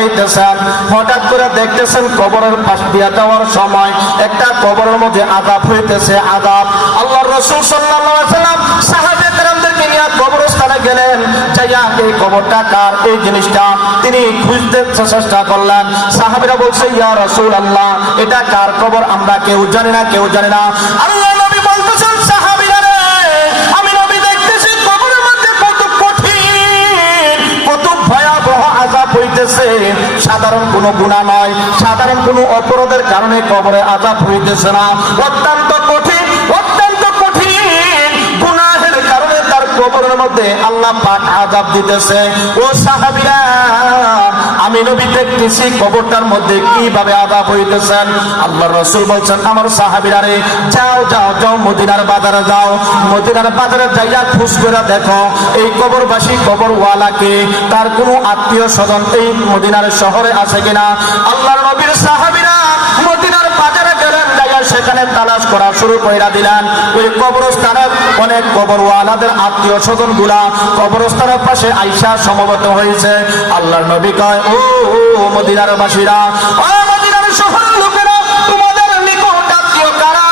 যাইতেছেন, হঠাৎ করে দেখতেছেন কবরের পাশ দিয়ে যাওয়ার সময় একটা কবরের মধ্যে আযাব হইতেছে, আযাব। আল্লাহর রাসূল সাল্লাল্লাহু আলাইহি ওয়াসাল্লাম সাহাবায়ে কেরামদেরকে নিয়ে কবরস্থানে গেলেন, যাইয়া এই কবরটা কার, এই জিনিসটা তিনি খুঁজতে চেষ্টা করলেন। সাহাবীরা বলছে, ইয়া রাসূলুল্লাহ, এটা কার কবর? আমরা কেউ জানি না, কেউ জানি না। আল্লাহ নবী বলতেছেন, সাহাবীরা রে, আমি নবী দেখতেছি কবরের মধ্যে কত কঠিন, কত ভয়াবহ আযাব হইতেছে। সাধারণ কোনো গুনাহ নয়, সাধারণ কোনো অপরাধের কারণে কবরে আযাব হইতেছে না, অত্যন্ত কঠিন, অত্যন্ত কঠিন গুনাহের কারণে তার কবরের মধ্যে আল্লাহ পাক আযাব দিতেছে। ও সাহাবীরা, আমি নবী দেখতেছি কবরটার মধ্যে কিভাবে আযাব হইতেছেন। আল্লাহর রাসূল বলছেন, আমার সাহাবীরা রে, যাও যাও যাও, মদিনার বাজারে যাও, মদিনার বাজারে যাইয়া খোঁজ করে দেখো এই কবরবাসী, কবরওয়ালাকে, তার কোনো আত্মীয় স্বজন এই মদিনার শহরে আছে কিনা। আল্লাহর নবীর সাহাবীরা মদিনার বাজারে গেলেন, যাইয়া সেখানে তালাশ করা শুরু কইরা দিলেন। ওই কবরস্থানের অনেক কবরওয়ালাদের আত্মীয় স্বজন গুলা কবরস্থানের পাশে আইসা সমবেত হয়েছে। আল্লাহর নবী কয়, ও মদিনার বাসীরা, ও মদিনার শহরের লোকেরা, তোমাদের নিকট আত্মীয় কারা?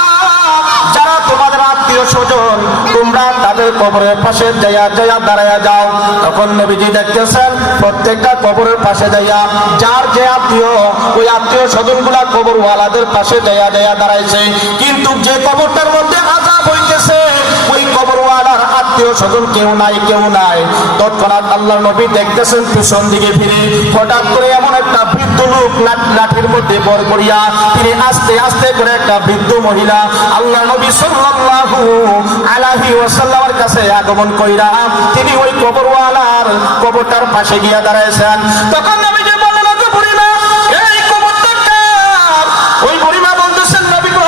যারা তোমাদের আত্মীয় স্বজন, তোমরা তাদের কবরের পাশে যাইয়া যাইয়া দাঁড়াইয়া যাও। তখন নবীজি দেখতেছেন প্রত্যেকটা কবরের পাশে যাইয়া যার যে আত্মীয়, ওই আত্মীয় স্বজন গুলা কবরওয়ালাদের পাশে যাইয়া যাইয়া দাঁড়াইছে। কিন্তু যে কবরটার মধ্যে আযাব হইতেছে, ওই কবরওয়ালার আত্মীয় স্বজন কেউ নাই, কেউ নাই। তৎক্ষণাৎ আল্লাহর নবী দেখতেছেন পিছন দিকে ফিরে, হঠাৎ করে এমন একটা বৃদ্ধ লোক লাঠির মধ্যে বর করিয়া তিনি আস্তে আস্তে করে একটা বৃদ্ধ মহিলা আল্লাহর নবী সাল্লাল্লাহু আলাইহি ওয়াসাল্লামের কাছে আগমন কইরা তিনি ওই কবরওয়ালার কবরটার পাশে গিয়া দাঁড়াইছেন। তখন নবীজি বললেন, ওগো বুড়িমা, এই কবরটা কার? ওই বুড়িমা বলতেছেন, নবী গো,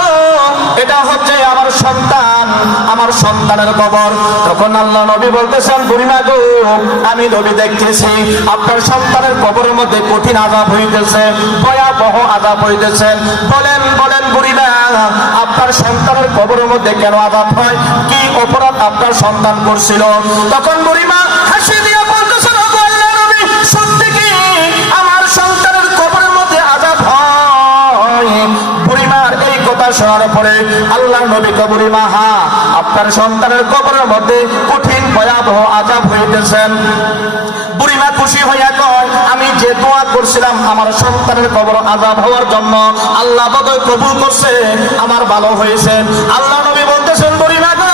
এটা হচ্ছে আমার সন্তান, আমার সন্তানের কবর। তখন আল্লাহ নবী বলতেছেন, বুড়িমা গো, আমি নবী দেখতেছি আপনার সন্তানের কবরের মধ্যে কঠিন আযাব হইতেছে, ভয়াবহ আযাব হইতেছে। বলেন বলেন বুড়িমা, আপনার সন্তানের কবরের মধ্যে কেন আযাব হয়? কি অপরাধ আপনার সন্তান করছিল? তখন বুড়িমা হাসি দিয়ে বলতেছেন, ওগো আল্লাহর নবী, সত্যি কি আমার সন্তানের কবরের মধ্যে আযাব হয়? বুড়িমার এই কথা শোনার পরে আল্লাহর নবী কয়, বুড়িমা, হ্যাঁ, আপনার সন্তানের কবরের মধ্যে কঠিন ভয়াবহ আযাব হইতেছেন। বুড়িমা খুশি হইয়া কয়, আমি যে দোয়া করছিলাম আমার সন্তানের কবর আযাব হওয়ার জন্য, আল্লাহ বোধহয় কবুল করছে, আমার ভালো হয়েছে। আল্লাহ নবী বলতেছেন, বুড়িমা গো,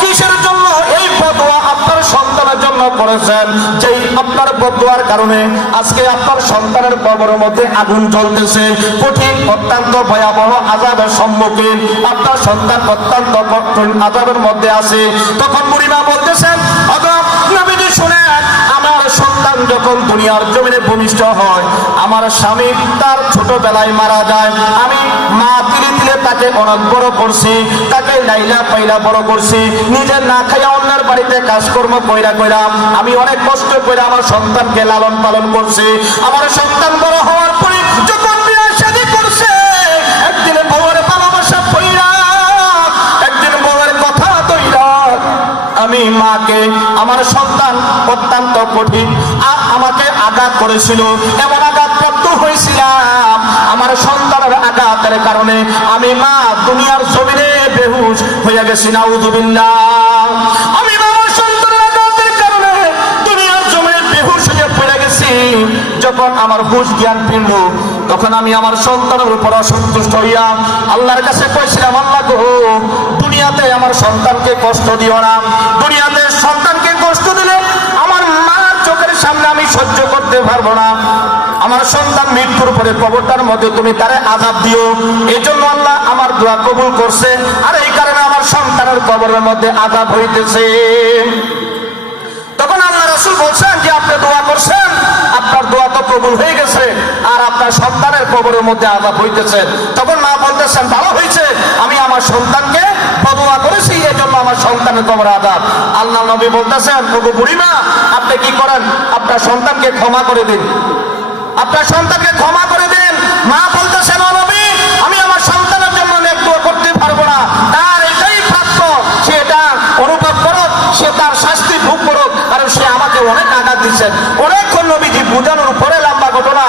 কিসের জন্য এই বদুয়া আপনার সন্তানের জন্য করেছেন? যেই আপনার বদুয়ার কারণে আজকে আপনার সন্তানের কবরের মধ্যে আগুন জ্বলতেছে, কঠিন অত্যন্ত ভয়াবহ আযাবের সম্মুখীন আপনার সন্তান অত্যন্ত কঠিন আযাবের মধ্যে আছে। তখন বুড়িমা বলতেছেন, ওগো নবীজি শুনেন, আমার সন্তান যখন দুনিয়ার জমিনে ভূমিষ্ঠ হয়, আমার স্বামী তার ছোটবেলায় মারা যায়, আমি মা তিলে তিলে তাকে অনেক বড় করছি, তাকে লাইলা পাইলা বড় করছি, নিজের না খাইয়া অন্যের বাড়িতে কাজকর্ম কইরা কইরা আমি অনেক কষ্ট করে আমার সন্তানকে লালন পালন করছি। আমার সন্তান বড় হওয়ার পরে যখন বিয়ে শাদী করছে, একদিন বউয়ের ভালোবাসা পইরা, একদিন বউয়ের কথা তৈরা আমি মাকে, আমার সন্তান অত্যন্ত কঠিন আর আমাকে আঘাত করেছিল, এমন আঘাত প্রাপ্ত হয়েছিলাম, আমার সন্তানের আঘাতের কারণে আমি মা দুনিয়ার জমিনে বেহুশ হয়ে গেছি, নাউযুবিল্লাহ। আমি আমার সন্তানের আঘাতের কারণে দুনিয়ার জমিনে বেহুশ হয়ে পড়ে গেছি। যখন আমার হুঁশ জ্ঞান ফিরল, তখন আমি আমার সন্তানের উপর অসন্তুষ্ট হইয়া আল্লাহর কাছে কইছিলাম, আল্লাহ গো, দুনিয়াতে আমার সন্তানকে কষ্ট দিও না, দুনিয়াতে সন্তানকে কষ্ট দিলে আমার মার চোখের সামনে আমি সহ্য করতে পারবো না, আমার সন্তান মৃত্যুর পরে কবরটার মধ্যে তুমি তারে আযাব দিও। এই জন্য আল্লাহ আমার দোয়া কবুল করছে, আর এই কারণে আমার সন্তানের কবরের মধ্যে আযাব হইতেছে। তখন আল্লাহ রাসূল বলছেন যে আপনি দোয়া করছেন, আপনার দোয়া তো কবুল হয়ে গেছে, আর আপনার সন্তানের কবরের মধ্যে আযাব হইতেছে। তখন মা বলতেছেন, ভালো হয়েছে, আমি আমার সন্তানকে বদুয়া করেছি, এই জন্য আমার সন্তানের কবরে আযাব। আল্লাহ নবী বলতেছেন, ওগো বুড়িমা, আপনি কি করেন, আপনার সন্তানকে ক্ষমা করে দিন, আপনার সন্তানকে ক্ষমা করে দিন। মা বলতেছেন, ও নবী, আমি আমার সন্তানের জন্য নেক দোয়া করতে পারবো না, তার এটাই প্রাপ্য, সে এটা অনুভব করুক, সে তার শাস্তি ভোগ করুক, কারণ সে আমাকে অনেক আঘাত দিচ্ছেন। অনেকক্ষণ নবীজি বুঝানোর পরে লম্বা ঘটনা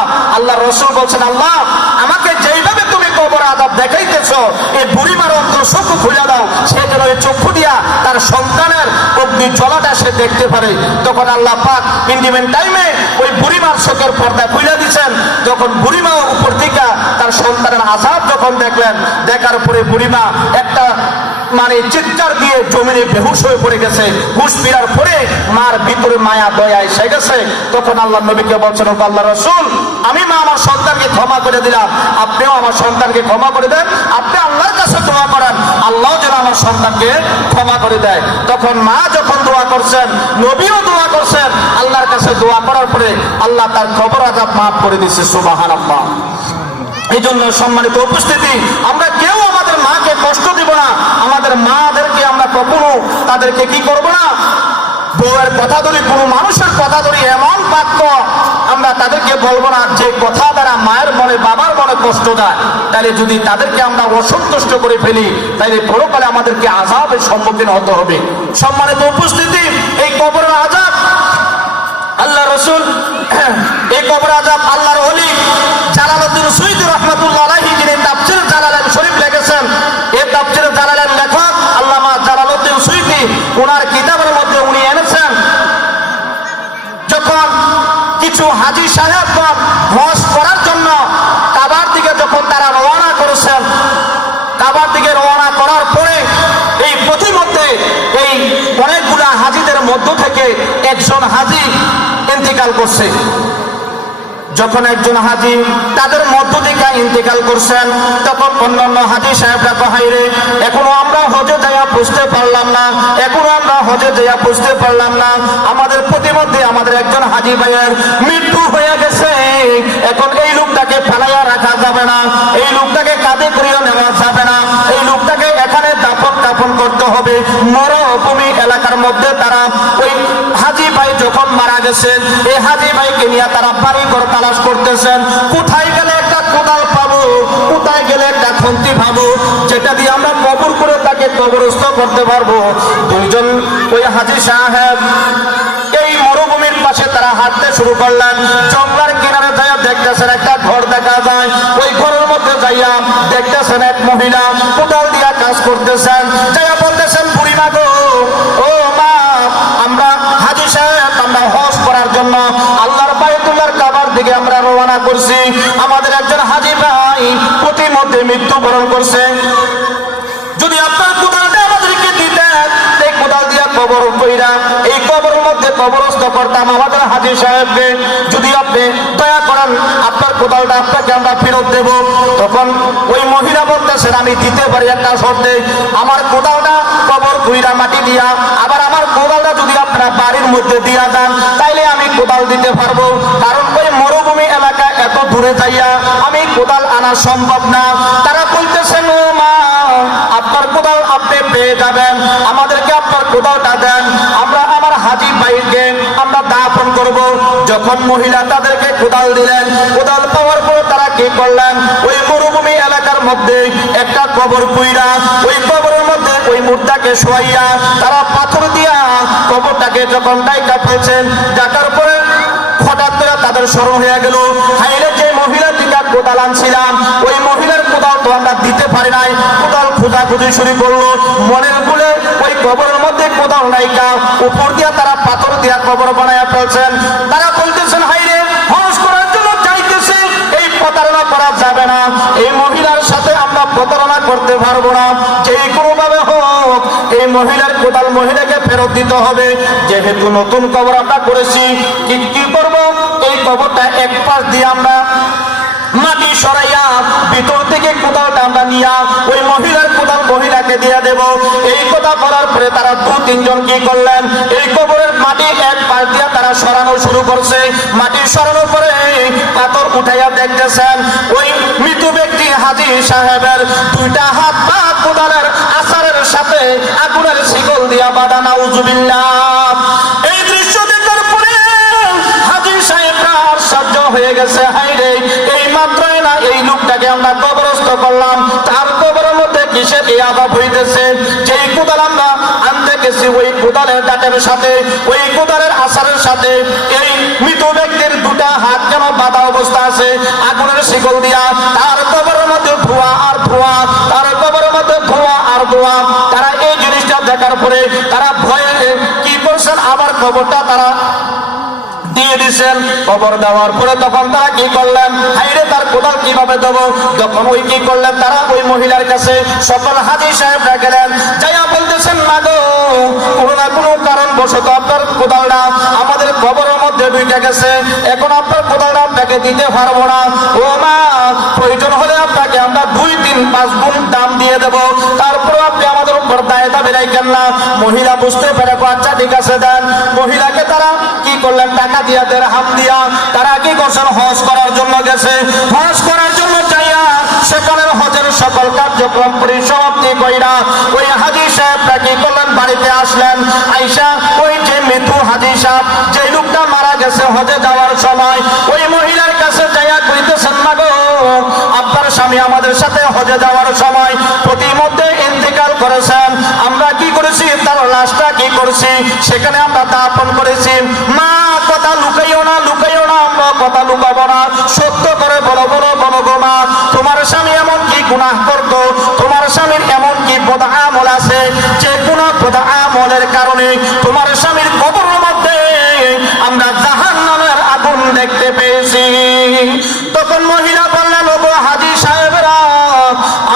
বলছেন, আল্লাহ আমাকে যেইভাবে তুমি কবর আযাব দেখাইতেছ, এই বুড়িমার অন্তর চক্ষু খুলে দাও, সে যেন এই চক্ষু দিয়া তার সন্তানের অগ্নি জ্বলাটা সে দেখতে পারে। তখন আল্লাহ পাক ইন্ডিমেন্ট টাইমে ওই বুড়িমার চোখের পর্দা খুলে দিচ্ছেন। যখন বুড়িমা উপর থেকে তার সন্তানের আযাব যখন দেখলেন, দেখার পরে বুড়িমা একটা মানে চিৎকার দিয়ে জমিনে বেহুশ হয়ে পড়ে গেছে। হুশ ফিরার পরে মার ভিতরে মায়া দয়া এসে গেছে। তখন আল্লাহ নবীকে বলছেন, আল্লাহ রাসূল, আমি মা আমার সন্তানকে ক্ষমা করে দিলাম, আপনিও আমার সন্তানকে ক্ষমা করে দেন। আপনি আল্লাহর কাছে দোয়া করেন, আল্লাহ যেন আমার সন্তানকে ক্ষমা করে দেয়। তখন মা যখন দোয়া করছেন, নবীও দোয়া করছেন, আল্লাহর কাছে দোয়া করার পরে আল্লাহ তার কবর আযাব মাফ করে দিয়েছে। সুবহানাল্লাহ। এই জন্য সম্মানিত উপস্থিতি, আমরা কেউ আমাদের মাকে কষ্ট দিব না। আমাদের মাদেরকে আমরা কখনো তাদেরকে কি করব না, বউয়ের কথা ধরি, কোনো মানুষের কথা ধরি এমন বাক্য আমরা তাদেরকে বলবো না যে কথা দ্বারা মায়ের মনে বাবার মনে কষ্ট দেয়। তাহলে যদি তাদেরকে আমরা অসন্তুষ্ট করে ফেলি, তাহলে পরকালে আমাদেরকে আযাবের সম্মুখীন হতে হবে। সম্মানিত উপস্থিতি, এই কবরের আযাব আল্লাহ রাসূল, এই কবর আযাব আল্লাহর ওলি জালালউদ্দিন সুয়ুতী রাহমাতুল্লাহ আলাইহি, যিনি তাফসীর জালালাইন শরীফ লিখেছেন, এই তাফসীর জালালাইন লেখক আল্লামা জালালউদ্দিন সুয়ুতী ওনার কিতাবের মধ্যে উনি এনেছেন, যখন কিছু হাজী সাহেবগণ হজ করার জন্য কাবার দিকে যখন তারা রওনা করেছেন, কাবার দিকে রওনা করার পরে এই পথিমধ্যে এই অনেকগুলা হাজীদের মধ্য থেকে একজন হাজী ইন্তেকাল করছে। যখন একজন হাজী তাদের মধ্য থেকে ইন্তেকাল করছেন, তখন অন্যান্য হাজী সাহেবরা কয়, রে এখনো আমরা হজে যাইয়া বুঝতে পারলাম না, এখনো আমরা হজে যাইয়া বুঝতে পারলাম না, আমাদের প্রতিমধ্যে আমাদের একজন হাজী ভাইয়ের মৃত্যু হয়ে গেছে। এখন এই লোকটাকে ফেলাইয়া রাখা যাবে না, এই লোকটাকে কাঁধে করিয়া নেওয়া যাবে না, এই লোকটাকে এখানে দাফন কাফন করতে হবে। মরুভূমি এলাকার মধ্যে তারা ওই হাজী ভাই যখন মারা গেছেন, এই হাজী ভাইকে নিয়ে তারা বাড়ি ঘর তালাশ করতেছেন। কোথায় গেলে একটা কোদাল পাবো, কোথায় গেলে একটা খুন্তি পাবো, যেটা দিয়ে আমরা কবর করে তাকে কবরস্থ করতে পারবো। দুইজন ওই হাজী সাহেব এই মরুভূমির পাশে তারা হাঁটতে শুরু করলেন। জঙ্গলের কিনারে যাইয়া দেখতেছেন একটা ঘর দেখা যায়, ওই ঘরের মধ্যে যাইয়া দেখতেছেন এক মহিলা কোদাল দিয়া কাজ করতেছেন। যাইয়া বলতেছেন, বুড়িমা গো, ও মা, আমরা হাজী সাহেব আমরা হজ করার জন্য আল্লাহর বাইতুল্লাহর কাবার দিকে আমরা রওনা করছি, আমাদের একজন হাজী ভাই প্রতিমধ্যে মৃত্যুবরণ করছে, যদি আপনার কোদালটা আমাদেরকে দিতেন, এই কোদাল দিয়া কবর কইরা এই কবরের মধ্যে কবরস্থ করতাম আমাদের হাজী সাহেবকে, যদি আপনি দয়া করেন আপনার কোদালটা আপনাকে আমরা ফেরত দেব। তখন ওই মহিলা বলতেছেন, আমি দিতে পারি একটা শর্তে, আমার কোদালটা কবর কইরা মাটি দিয়া, আবার আমার কোদালটা যদি আপনারা বাড়ির মধ্যে দিয়া যান, তাইলে আমি কোদাল দিতে পারবো, কারণ ওই মরুভূমি এলাকা এত দূরে যাইয়া আমি কোদাল আনা সম্ভব না। তারা বলতেছেন, ও মা, আপনার কোদাল আপনি পেয়ে যাবেন, আমাদেরকে আপনার কোদালটা দেন, আমরা আমার হাজী ভাইকে আমরা দাফন করব। যখন মহিলা তাদেরকে কোদাল দিলেন, কোদাল পাওয়ার পর তারা কি করলেন, ওই মরুভূমি এলাকার মধ্যে একটা কবর কইরা ওই কবরের মধ্যে ওই মুর্দাকে শোয়াইয়া তারা পাথর দিয়া কবরটাকে যখন ডাইকা ফেলছেন, ডাকার পরে হঠাৎ করে তাদের স্মরণ হয়ে গেল, হাইরে যে মহিলা টিকা কোদাল আনছিলাম, ওই মহিলার কোদাল তো আমরা দিতে পারি নাই। কোদাল খোঁজাখুঁজি শুরু করলো, মনের ভুলে ওই কবরের মধ্যে কোদাল নাইকা, উপর দিয়া তারা পাথর দিয়া কবর বানাইয়া ফেলছেন। তারা বলতেছেন, হাইরে হজ করার জন্য চাইতেছে, এই প্রতারণা করা যাবে না, এই মহিলার সাথে আমরা প্রতারণা করতে পারবো না, যে কোনো ভাবে হোক এই মহিলার কোদাল মহিলাকে ফেরত দিতে হবে। যেহেতু নতুন কবর আমরা করেছি, কি করব, এই কবরটা এক পাশ দিয়ে আমরা মাটি সরাইয়া ভিতর থেকে কোদালটা আমরা নিয়া ওই মহিলার কোদাল মহিলাকে দিয়ে দেব। এই কথা বলার পরে তারা দু তিনজন কি করলেন, এই কবরের মাটি এক পাশ দিয়া তারা সরানো শুরু করছে। মাটি সরানোর পরে পাথর উঠাইয়া দেখতেছেন, ওই মৃত ব্যক্তি হাজী সাহেবের দুইটা হাত পা কোদালের আসারের সাথে আগুনের শিকল দিয়া বাঁধা। নাউজুবিল্লাহ। এই দৃশ্য দেখার পরে হাজী সাহেবরা আশ্চর্য হয়ে গেছে, হাইরে এই মাত্রই না এই লোকটাকে আমরা কবরস্থ করলাম, তার কবরের মধ্যে কিসের এই আযাব হইতেছে। যেই কোদাল আমরা আনতে গেছি, ওই কোদালের দাঁতের সাথে ওই কোদালের আসারের সাথে এই মৃত ব্যক্তির দুইটা হাত কেন বাঁধা অবস্থা আছে আগুনের শিকল দিয়া, তার কবরের মধ্যে ধোঁয়া আর ধোঁয়া, তার কবরের মধ্যে ধোঁয়া আর ধোঁয়া। তারা এই জিনিসটা দেখার পরে তারা ভয়ে কি করছেন, আবার কবরটা তারা দিয়ে দিচ্ছেন। কবর দেওয়ার পরে তখন তারা কি করলেন, হাইরে তার কোদাল কিভাবে দেবো, তখন ওই কি করলেন, তারা ওই মহিলার কাছে সকল হাজী সাহেবরা গেলেন, যাইয়া বলতেছেন না গো, কোনো না কোনো কারণ বশত আপনার কোদালটা আমাদের কবরের মধ্যে ঢুকে গেছে, এখন আপনার কোদালটা আপনাকে দিতে পারবো না। ও মা, প্রয়োজন হলে আপনাকে আমরা 2, 3, 5 গুণ দাম দিয়ে দেবো, তারপরে আপনি আমাদের উপর দায় দাবি রাখেন না। মহিলা বুঝতে পেরে আচ্ছা ঠিক আছে দেন। মহিলাকে তারা কি করলেন, টাকা দিয়া, দিরহাম দিয়া তারা কি করছেন, হজ করার জন্য গেছে। হজ করার জন্য যাইয়া সেখানের হজের সকল কার্যক্রম পরিসমাপ্তি কইরা ওই হাজী সাহেবরা কি করলেন, বাড়িতে আসলেন। আইসা ওই যে মৃত্যু হাজী সাহেব, যে লোকটা মারা গেছে হজে যাওয়ার সময়, ওই মহিলার কাছে যাইয়া কইতেছেন না গো, আপনার স্বামী আমাদের সাথে হজে যাওয়ার সময় প্রতিমধ্যে ইন্তেকাল করেছেন, আমরা কি করেছি, তার লাশটা কি করেছি, সেখানে আমরা দাফন করেছি। মা, কথা লুকাইও না, লুকাইও না, আমরা কথা লুকাবো না, সত্য করে বলো, বলো, বলো গো মা, তোমার স্বামী এমন কি গুনাহ করতো, তোমার স্বামীর এমন কি বদ আমল আছে, যে গুনাহ বদ আমলের কারণে তোমার স্বামীর কবরের মধ্যে আমরা জাহান্নামের আগুন দেখতে পেয়েছি। তখন মহিলা বললেন, ওগো হাজী সাহেবরা,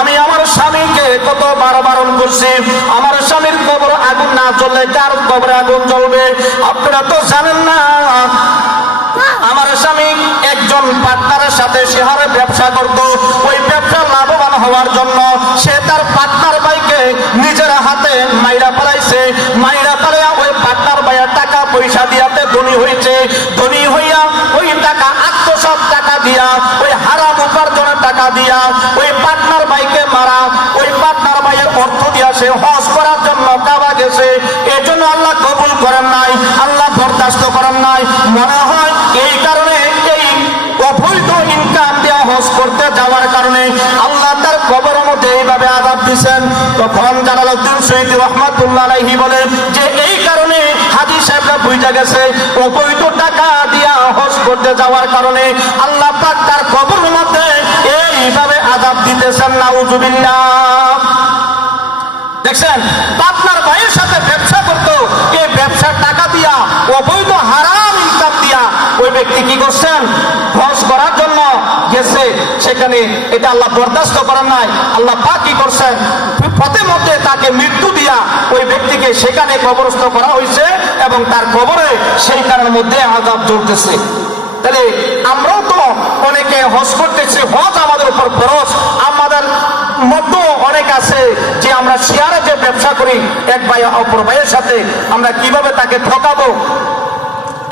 আমি আমার স্বামীকে কতবার বারণ করছি, আমার স্বামীর কবর আগুন না জ্বললে কার কবরে আগুন জ্বলবে? আপনারা তো জানেন না, আমার স্বামী একজন পার্টনারের সাথে শেয়ারে ব্যবসা করত, ওই ব্যবসা লাভবান হওয়ার জন্য সে তার পার্টনার ভাইকে নিজের হাতে মাইরা পালাইছে, মাইরা পালাইয়া ওই পার্টনার ভাইয়ের টাকা পয়সা দিয়াতে ধনী হয়েছে, ধনী হইয়া ওই টাকা আত্মসাৎ টাকা দিয়া, ওই হারাম উপার্জনের টাকা দিয়া ওই পার্টনার ভাইকে মারা, ওই পার্টনার ভাইয়ের অর্থ দিয়া সে হজ করার জন্য কাবা গেছে। এই জন্য আল্লাহ কবুল করেন নাই, আল্লাহ বরদাস্ত করেন নাই। মনে হয় এই কারণে এই অবৈধ ইনকাম দিয়া হজ করতে যাওয়ার কারণে আল্লাহ তার কবরের মধ্যে এইভাবে আযাব দিয়েছেন। তখন জালালউদ্দিন সৈয়দী রাহমাতুল্লাহ আলাইহি বলেন যে এই কারণে হাজী সাহেবরা বুঝা গেছে, অবৈধ টাকা দিয়া হজ করতে যাওয়ার কারণে আল্লাহ পাক তার কবরের মধ্যে এইভাবে আযাব দিতেছেন। নাউযুবিল্লাহ। দেখছেন, আপনার ভাইয়ের সাথে ব্যবসা করতো, এই ব্যবসার টাকা দিয়া, অবৈধ হারাম ইনকাম দিয়া ওই ব্যক্তি কি করছেন, হজ করার জন্য গেছে, সেখানে এটা আল্লাহ বরদাস্ত করেন নাই। আল্লাহ পাক কি করছেন, পথে মধ্যে তাকে মৃত্যু দিয়া ওই ব্যক্তিকে সেখানে কবরস্থ করা হয়েছে এবং তার কবরে সেই কারণের মধ্যে আযাব চলতেছে। তাহলে আমরাও তো অনেকে হজ করতেছি, হজ আমাদের উপর ফরজ। আমাদের মধ্যে অনেক আছে যে আমরা শেয়ারে যে ব্যবসা করি, এক ভাই অপর ভাইয়ের সাথে আমরা কিভাবে তাকে ঠকাবো,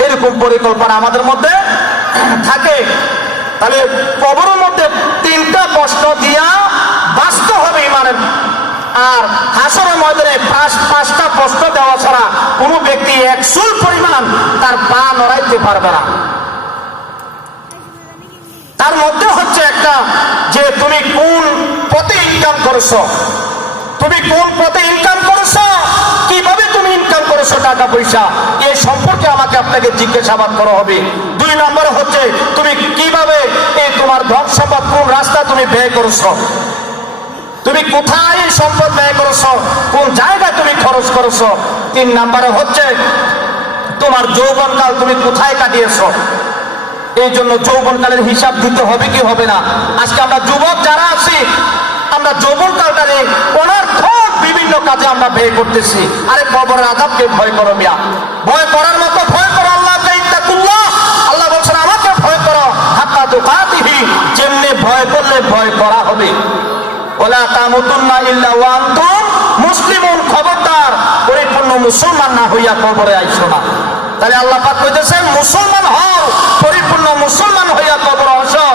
এরকম পরিকল্পনা আমাদের মধ্যে থাকে। তাহলে কবরের মধ্যে 3টা প্রশ্ন দিয়া বাঁচতে হবে ইমানের, আর হাসরের ময়দানে 5টা প্রশ্ন দেওয়া ছাড়া কোনো ব্যক্তি 1 চুল পরিমাণ তার পা নড়াইতে পারবে না। তার মধ্যে হচ্ছে একটা, যে তুমি কোন পথে ইনকাম করছো, তুমি কোন পথে ইনকাম করছো, কিভাবে তুমি ইনকাম করেছো টাকা পয়সা, এই সম্পর্কে আমাকে আপনাকে জিজ্ঞাসাবাদ করা হবে। 2 নম্বর হচ্ছে তুমি কিভাবে এই তোমার ধন সম্পদ কোন রাস্তা তুমি ব্যয় করেছো, তুমি কোথায় এই সম্পদ ব্যয় করেছো, কোন জায়গায় তুমি খরচ করেছো। 3 নম্বরে হচ্ছে তোমার যৌবনকাল তুমি কোথায় কাটিয়েছো। এই জন্য যৌবনকালের হিসাব দিতে হবে কি হবে না। আজকে আমরা যুবক যারা আছি, আমরা যৌবনকালটারে অনর্থক বিভিন্ন কাজে আমরা ব্যয় করতেছি। আরে কবরের আযাবকে ভয় করো মিয়া, ভয় করার মতো ভয় করো আল্লাহকে, ইত্তাকুল্লাহ। আল্লাহ বলছেন আমাকে ভয় করো, হাত্তা তুকাতিহি, যেমনি ভয় করলে ভয় করা হবে। ওয়ালা তামুতুন্না ইল্লা ওয়া আনতুম মুসলিমুন, খবরদার পরিপূর্ণ মুসলমান না হইয়া কবরে আইসো না। তাহলে আল্লাহ পাক কইতেছেন মুসলমান হও, পরিপূর্ণ মুসলমান হইয়া কবরে আসো,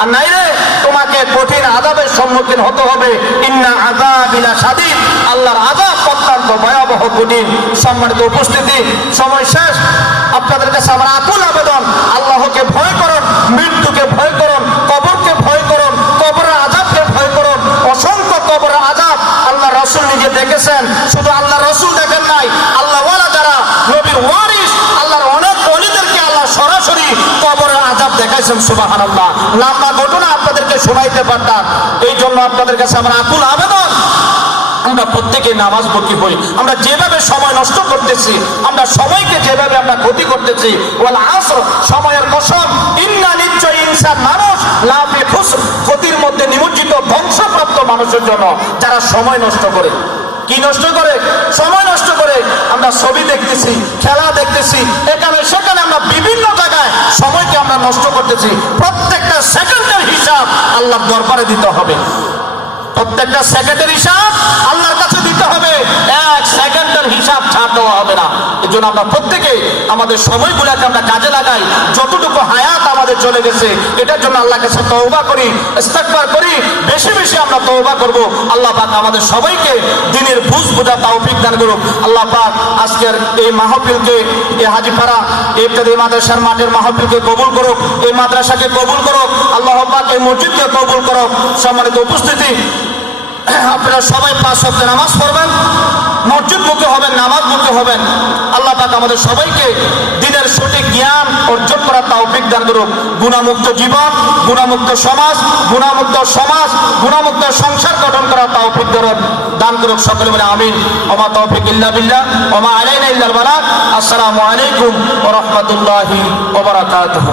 আর নাইলে তোমাকে কঠিন আযাবের সম্মুখীন হতে হবে। ইন্না আযাবিলা শাদীদ, আল্লাহর আযাব অত্যন্ত ভয়াবহ কঠিন। সম্মানিত উপস্থিতি, সময় শেষ। আপনাদের কাছে আমার আকুল আবেদন, আল্লাহকে ভয় করুন, মৃত্যুকে ভয় করুন, কবরকে ভয় করুন, কবরের আযাবকে ভয় করুন। অসংখ্য কবরের আযাব আল্লাহ রাসূল নিজে দেখেছেন, শুধু আল্লাহ রাসূল দেখেন নাই, আল্লাহ ওয়ালা যারা নবীর ওয়ারিস, আল্লাহর অনেক ওলিদেরকে আল্লাহ সরাসরি কবরের দেখাইছেন, সুবহানাল্লাহ। লম্বা ঘটনা আপনাদেরকে শোনাইতে পারতাম। এই জন্য আপনাদের কাছে আমার আকুল আবেদন, আমরা প্রত্যেকে নামাজমুখী হই। আমরা যেভাবে সময় নষ্ট করতেছি, আমরা সময়কে যেভাবে আমরা ক্ষতি করতেছি, ওয়াল আসর, সময়ের কসম, ইন্না, নিশ্চয় ইনসান, মানুষ, লাফি খুসর, ক্ষতির মধ্যে নিমজ্জিত, ধ্বংসপ্রাপ্ত মানুষের জন্য যারা সময় নষ্ট করে। কি নষ্ট করে? সময় নষ্ট করে। আমরা ছবি দেখতেছি, খেলা দেখতেছি, এখানে সেখানে আমরা বিভিন্ন জায়গায় সময়কে আমরা নষ্ট করতেছি। প্রত্যেকটা সেকেন্ডের হিসাব আল্লাহর দরবারে দিতে হবে। প্রত্যেকটা সেকেন্ডের হিসাব আল্লাহর কাছে দিতে হবে। এক সেকেন্ডের হিসাব ছাড় দেওয়া হবে না। এই জন্য আমরা প্রত্যেকে আমাদের সময়গুলোকে আমরা কাজে লাগাই। যতটুকু হায়াত আমাদের চলে গেছে, এটার জন্য আল্লাহর কাছে তওবা করি, ইস্তিগফার করি, বেশি বেশি আমরা তওবা করব। আল্লাহ পাক আমাদের সবাইকে দ্বীনের বুঝ বোঝা তৌফিক দান করুক। আল্লাহ পাক আজকের এই মাহফিলকে, এই হাজীপাড়া ইফতেদায়ী মাদ্রাসার মাঠের মাহফিলকে কবুল করুক, এই মাদ্রাসাকে কবুল করুক। আল্লাহ পাক এই মসজিদকে কবুল করুক। সম্মানিত উপস্থিতি, আপনারা সবাই 5 ওয়াক্ত নামাজ পড়বেন, মসজিদ মুখী হবেন, নামাজ মুখী হবেন। আল্লাহ পাক আমাদের সবাইকে দ্বীনের সঠিক জ্ঞান অর্জন করার তৌফিক দান করুক। গুনাহমুক্ত জীবন, গুনাহমুক্ত সমাজ, গুনাহমুক্ত সংসার গঠন করার তৌফিক দান করুক। সকলে বলে আমিন। ওমা তৌফিক ইল্লা বিল্লাহ, ওমা আলাইনা ইল্লাল বালাগ। আসসালামু আলাইকুম ওয়া রাহমাতুল্লাহি ওয়া বারাকাতুহু।